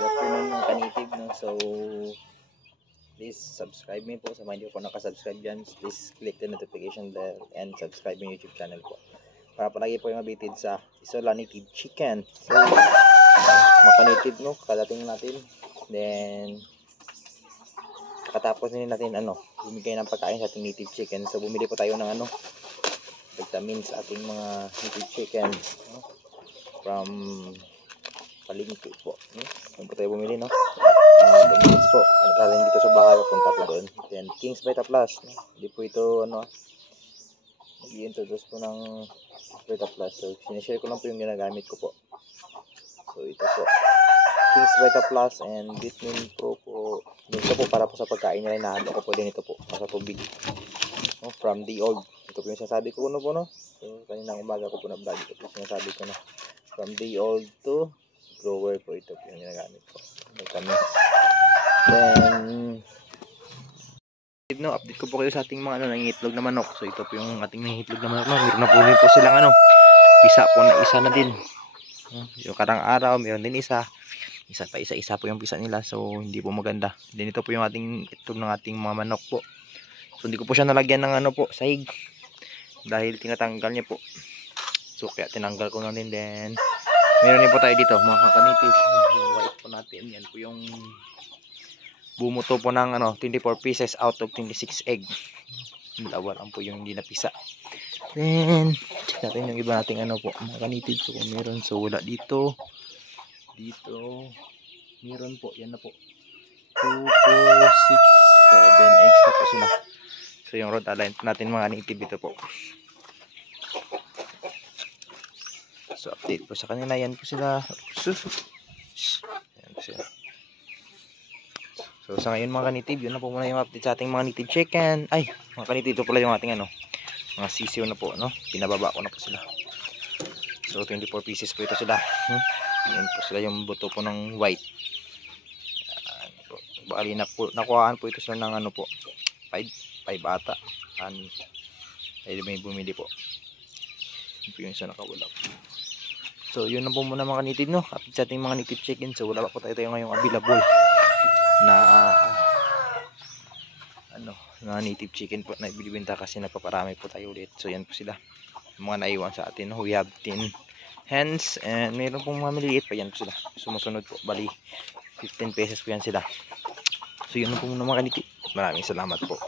Good afternoon mga kanitib, no? So please subscribe me po sa mga hindi po nakasubscribe dyan. Please click the notification bell and subscribe my YouTube channel po para palagi po yung mabitid sa Isola Native Chicken. So mga kanitib, no, kadating natin, then katapos din natin bumigay ng pagkain sa ating native chicken. So bumili po tayo ng vitamins sa ating mga native chicken, no? From palengke po, no? Doon po tayo bumili, no? Vitamins po, galing dito sa bahay, punta po doon. Then King's Vita Plus, no? Hindi po ito nag-i-introduce po ng Vita Plus. So sinishare ko lang po yung ginagamit ko po. So ito po, King's Vita Plus and Vitamin Pro po. Ito po para po sa pagkain nila, nahalo ko po din ito po sa tubig, no? From the old. Ito po yung sinasabi ko po, no? So kaninang umaga ko po na vlog. Ito po yung sinasabi ko, no? From the old to grower po, ito po yung ginagamit ko. Vitamins. Then update ko po kayo sa ating mga nangingitlog na manok. So ito po yung ating nangingitlog na manok, no? Meron na po rin po silang pisa po na isa na din. Yung karang araw meron din isa po yung pisa nila, so hindi po maganda. Then ito po yung ating itlog ng ating mga manok po. So hindi ko po siya nalagyan ng sahig dahil tinatanggal niya po. So kaya tinanggal ko na din. Then meron din po tayo dito mga kanipis, yung white po natin. Yan po yung bumuto po ng 24 pieces out of 26 egg. Dalawa lang po yung hindi napisa. Then check natin yung iba nating po mga kanipis, so kung meron. So wala dito meron po, yan na po 2, 4, 6, 7 eggs na po sila. So yung rod align natin mga native ito po. So update po sa kanila, yan po sila. Yan po sila. So sa ngayon mga kanitib, yun na po muna yung update sa ating mga native chicken. Ay mga kanitib, ito pala yung ating mga sisiyo na po, no? Pinababa ko na po sila. So 24 pieces po ito sila. Yan po sila yung buto po ng white. Yan po. Bali nakuhaan po ito sila ng 5 ata. Ay may bumili po. Yan po yung isa nakawala. So yun na po muna mga native, no? Update sa ating mga native chicken. So wala pa po tayo ngayong available na na native chicken po na ibibenta kasi nagpaparami po tayo ulit. So yan po sila, yung mga naiwan sa atin, no? We have 10 hens and mayroon pong mga maliliit pa, yan po sila sumusunod po. Bali 15 pesos po yan sila. So yun na po muna mga native. Maraming salamat po.